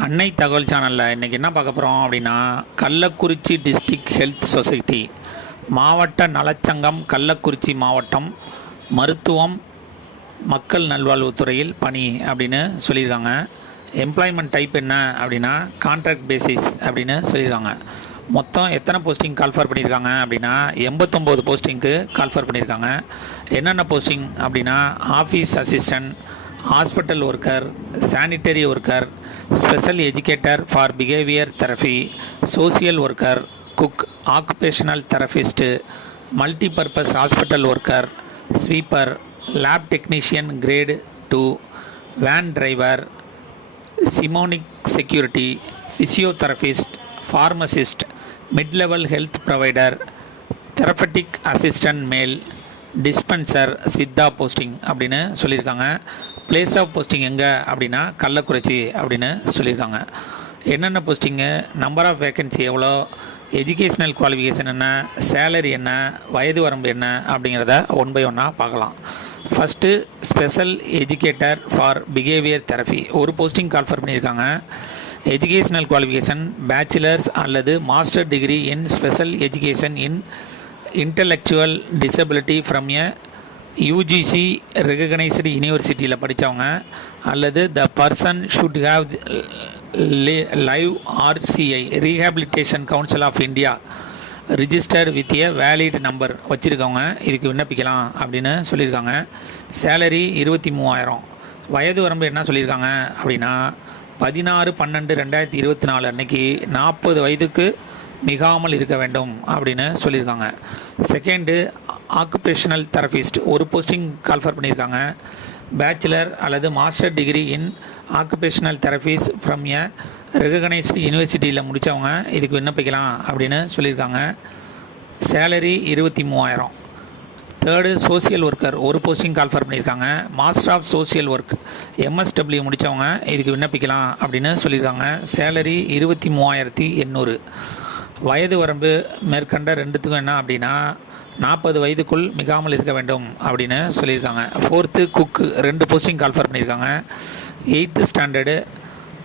அன்னை தகவல் சேனலில் இன்றைக்கி என்ன பார்க்க போகிறோம் அப்படின்னா, கள்ளக்குறிச்சி டிஸ்ட்ரிக்ட் ஹெல்த் சொசைட்டி மாவட்ட நலச்சங்கம் கள்ளக்குறிச்சி மாவட்டம் மருத்துவம் மக்கள் நல்வாழ்வுத்துறையில் பணி அப்படின்னு சொல்லியிருக்காங்க. எம்ப்ளாய்மெண்ட் டைப் என்ன அப்படின்னா கான்ட்ராக்ட் பேசிஸ் அப்படின்னு சொல்லியிருக்காங்க. மொத்தம் எத்தனை போஸ்டிங் கால்ஃபர் பண்ணியிருக்காங்க அப்படின்னா 89 போஸ்டிங்க்கு கால்ஃபர் பண்ணியிருக்காங்க. என்னென்ன போஸ்டிங் அப்படின்னா office assistant, hospital worker, sanitary worker, special educator for behaviour therapy, social worker, cook, occupational therapist, multipurpose hospital worker, sweeper, lab technician grade 2, van driver, சிமோனிக் security, physiotherapist, pharmacist, mid level health provider, therapeutic assistant male, dispenser, Siddha posting அப்படின்னு சொல்லியிருக்காங்க. Place of posting எங்கே அப்படின்னா கள்ளக்குறிச்சி அப்படின்னு சொல்லியிருக்காங்க. என்னென்ன posting, number of vacancy எவ்வளோ, educational qualification என்ன, சேலரி என்ன, வயது வரம்பு என்ன அப்படிங்கிறத ஒன் பை ஒன்னாக பார்க்கலாம். First special educator for behaviour therapy ஒரு போஸ்டிங் கால்ஃபர் பண்ணியிருக்காங்க. எஜுகேஷ்னல் குவாலிஃபிகேஷன் பேச்சுலர்ஸ் அல்லது master degree in special education in intellectual disability from a UGC recognised யூனிவர்சிட்டியில் படித்தவங்க அல்லது the person should have live RCI rehabilitation council of India register with a valid number வச்சுருக்கவங்க இதுக்கு விண்ணப்பிக்கலாம் அப்படின்னு சொல்லியிருக்காங்க. சேலரி 23,000. வயது வரம்பு என்ன சொல்லியிருக்காங்க அப்படின்னா 16/12/2024 அன்னைக்கு 40 வயதுக்கு மிகாமல் இருக்க வேண்டும் அப்படின்னு சொல்லியிருக்காங்க. செகண்டு ஆக்குபேஷனல் தெரபிஸ்ட் ஒரு போஸ்டிங் கால்ஃபர் பண்ணியிருக்காங்க. பேச்சுலர் அல்லது master degree in occupational therapist from a recognised யூனிவர்சிட்டியில் முடித்தவங்க இதுக்கு விண்ணப்பிக்கலாம் அப்படின்னு சொல்லியிருக்காங்க. சேலரி 23,000. தேர்டு சோசியல் ஒர்க்கர் ஒரு போஸ்டிங் கால்ஃபர் பண்ணியிருக்காங்க. Master of social work MSW முடித்தவங்க இதுக்கு விண்ணப்பிக்கலாம் அப்படின்னு சொல்லியிருக்காங்க. சேலரி 23,800. வயது வரம்பு மேற்கண்ட ரெண்டுத்துக்கும் என்ன அப்படின்னா 40 வயதுக்குள் மிகாமல் இருக்க வேண்டும் அப்படின்னு சொல்லியிருக்காங்க. ஃபோர்த்து குக்கு 2 போஸ்டிங் கால்ஃபர் பண்ணியிருக்காங்க. 8th ஸ்டாண்டர்டு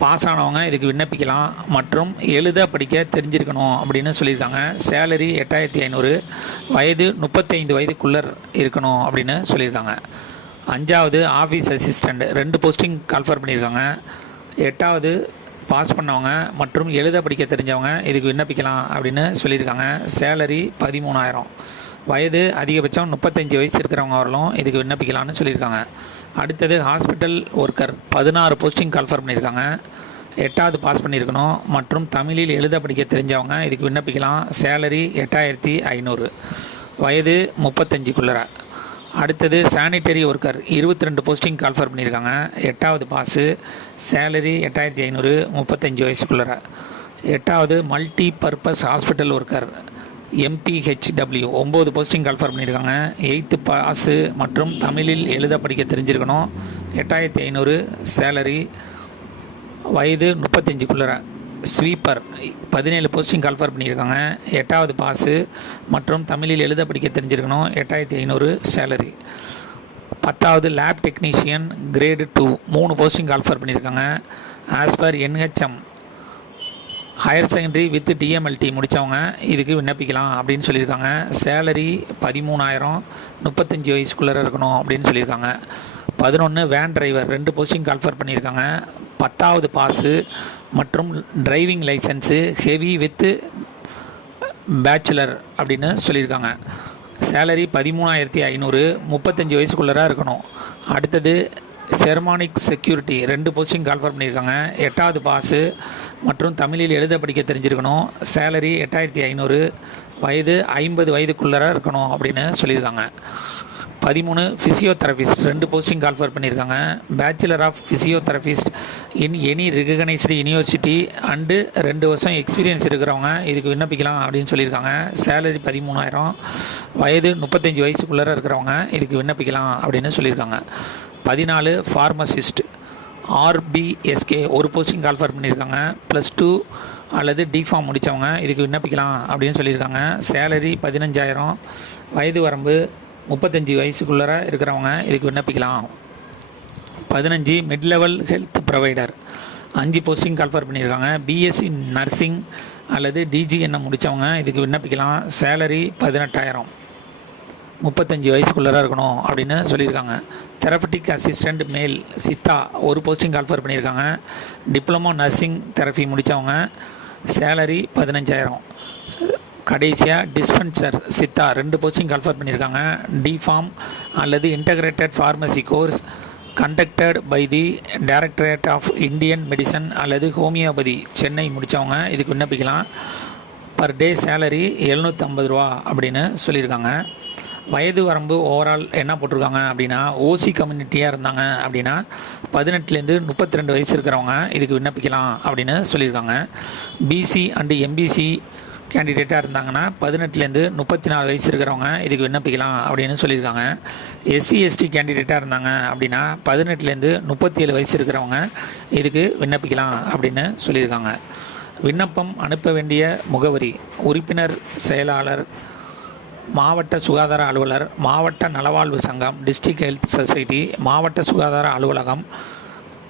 பாஸ் ஆனவங்க இதுக்கு விண்ணப்பிக்கலாம் மற்றும் எழுத படிக்க தெரிஞ்சிருக்கணும் அப்படின்னு சொல்லியிருக்காங்க. சேலரி 8,500. வயது 35 வயதுக்குள்ளர் இருக்கணும் அப்படின்னு சொல்லியிருக்காங்க. 5வது ஆஃபீஸ் அசிஸ்டண்ட் 2 போஸ்டிங் கால்ஃபர் பண்ணியிருக்காங்க. 8வது பாஸ் பண்ணவங்க மற்றும் எழுத படிக்க தெரிஞ்சவங்க இதுக்கு விண்ணப்பிக்கலாம் அப்படின்னு சொல்லியிருக்காங்க. சேலரி 13,000. வயது அதிகபட்சம் 35 வயசு இருக்கிறவங்க வரலும் இதுக்கு விண்ணப்பிக்கலாம்னு சொல்லியிருக்காங்க. அடுத்தது ஹாஸ்பிட்டல் ஒர்க்கர் 16 போஸ்டிங் கால்ஃபர் பண்ணியிருக்காங்க. 8வது பாஸ் பண்ணியிருக்கணும் மற்றும் தமிழில் எழுத படிக்க தெரிஞ்சவங்க இதுக்கு விண்ணப்பிக்கலாம். சேலரி 8,500. வயது 35க்குள்ளர. அடுத்தது சானிட்டரி ஒர்க்கர் 22 போஸ்டிங் கால்ஃபர் பண்ணியிருக்காங்க. 8வது பாஸு, சேலரி 8,500, 35 வயசுக்குள்ளர. 8வது multi purpose hospital worker MPHW 9 posting call for பண்ணியிருக்காங்க. 8th பாஸு மற்றும் தமிழில் எழுத படிக்க தெரிஞ்சிருக்கணும். 8,500 சேலரி. வயது 35க்குள்ளர. ஸ்வீப்பர் 17 போஸ்டிங் கால்ஃபர் பண்ணியிருக்காங்க. 8வது பாஸு மற்றும் தமிழில் எழுத படிக்க தெரிஞ்சிருக்கணும். 8,500 சேலரி. 10வது lab technician grade 2 3 posting call for பண்ணியிருக்காங்க. As per NHM higher secondary with DMLT முடித்தவங்க இதுக்கு விண்ணப்பிக்கலாம் அப்படின்னு சொல்லியிருக்காங்க. சேலரி 13,000, 35 வயசுக்குள்ளே இருக்கணும் அப்படின்னு சொல்லியிருக்காங்க. 11 வேன் டிரைவர் 2 போஸ்டிங் கால்ஃபர் பண்ணியிருக்காங்க. 10வது பாஸு மற்றும் driving licence heavy with bachelor அப்படின்னு சொல்லியிருக்காங்க. சேலரி 13,500, 35 வயசுக்குள்ளே இருக்கணும். அடுத்தது செர்மானிக் செக்யூரிட்டி 2 போஸ்டிங் கால்ஃபர் பண்ணியிருக்காங்க. 8வது பாஸு மற்றும் தமிழில் எழுத படிக்க தெரிஞ்சிருக்கணும். சேலரி 8,500. வயது 50 வயதுக்குள்ளே இருக்கணும் அப்படின்னு சொல்லியிருக்காங்க. 13 ஃபிசியோதெரபிஸ்ட் 2 போஸ்டிங் கால்ஃபர் பண்ணியிருக்காங்க. Bachelor of physiotherapist in any recognised university and 2 வருஷம் எக்ஸ்பீரியன்ஸ் இருக்கிறவங்க இதுக்கு விண்ணப்பிக்கலாம் அப்படின்னு சொல்லியிருக்காங்க. சேலரி 13,000. வயது 35 வயசுக்குள்ளே இருக்கிறவங்க இதுக்கு விண்ணப்பிக்கலாம் அப்படின்னு சொல்லியிருக்காங்க. 14 ஃபார்மசிஸ்ட் RBSK ஒரு போஸ்டிங் கால்ஃபர் பண்ணியிருக்காங்க. +2 அல்லது டிஃபார்ம் முடித்தவங்க இதுக்கு விண்ணப்பிக்கலாம் அப்படின்னு சொல்லியிருக்காங்க. சேலரி 15,000. வயது வரம்பு 35 வயசுக்குள்ளே இருக்கிறவங்க இதுக்கு விண்ணப்பிக்கலாம். 15 mid level health provider 5 posting call for பண்ணியிருக்காங்க. பிஎஸ்சி நர்சிங் அல்லது டிஜிஎன்எம் முடித்தவங்க இதுக்கு விண்ணப்பிக்கலாம். சேலரி 18,000, 35 வயசுக்குள்ளே இருக்கணும் அப்படின்னு சொல்லியிருக்காங்க. தெரபட்டிக் அசிஸ்டண்ட் மேல் சித்தா ஒரு போஸ்டிங் கால்ஃபர் பண்ணியிருக்காங்க. டிப்ளமோ நர்சிங் தெரப்பி முடித்தவங்க, சேலரி 15,000. கடைசியாக டிஸ்பென்சர் சித்தா 2 போஸ்டிங் கால்ஃபர் பண்ணியிருக்காங்க. டிஃபார்ம் அல்லது integrated pharmacy course conducted by the directorate of Indian medicine அல்லது ஹோமியோபதி சென்னை முடித்தவங்க இதுக்கு விண்ணப்பிக்கலாம். பர் டே சேலரி 750 ரூபா அப்படின்னு சொல்லியிருக்காங்க. வயது வரம்பு ஓவரால் என்ன போட்டிருக்காங்க அப்படின்னா, ஓசி கம்யூனிட்டியாக இருந்தாங்க அப்படின்னா 18லேருந்து 32 வயசு இருக்கிறவங்க இதுக்கு விண்ணப்பிக்கலாம் அப்படின்னு சொல்லியிருக்காங்க. பிசி அண்டு எம்பிசி கேண்டிடேட்டாக இருந்தாங்கன்னா 18லேருந்து 34 வயசு இருக்கிறவங்க இதுக்கு விண்ணப்பிக்கலாம் அப்படின்னு சொல்லியிருக்காங்க. எஸ்சி எஸ்டி கேண்டிடேட்டாக இருந்தாங்க அப்படின்னா 18லேருந்து 37 வயசு இருக்கிறவங்க இதுக்கு விண்ணப்பிக்கலாம் அப்படின்னு சொல்லியிருக்காங்க. விண்ணப்பம் அனுப்ப வேண்டிய முகவரி: உறுப்பினர் செயலாளர், மாவட்ட சுகாதார அலுவலர், மாவட்ட நலவாழ்வு சங்கம், டிஸ்ட்ரிக்ட் ஹெல்த் சொசைட்டி, மாவட்ட சுகாதார அலுவலகம்,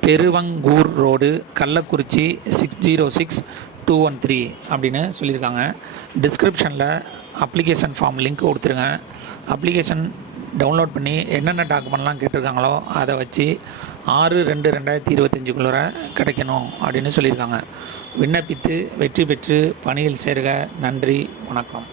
பெருவங்கூர் ரோடு, கள்ளக்குறிச்சி 606213 அப்படின்னு சொல்லியிருக்காங்க. டிஸ்கிரிப்ஷனில் அப்ளிகேஷன் ஃபார்ம் லிங்க் கொடுத்துருங்க. அப்ளிகேஷன் டவுன்லோட் பண்ணி என்னென்ன டாக்குமெண்ட்லாம் கேட்டிருக்காங்களோ அதை வச்சு 6/2/2025 கிடைக்கணும் அப்படின்னு சொல்லியிருக்காங்க. விண்ணப்பித்து வெற்றி பெற்று பணியில் சேர்க. நன்றி, வணக்கம்.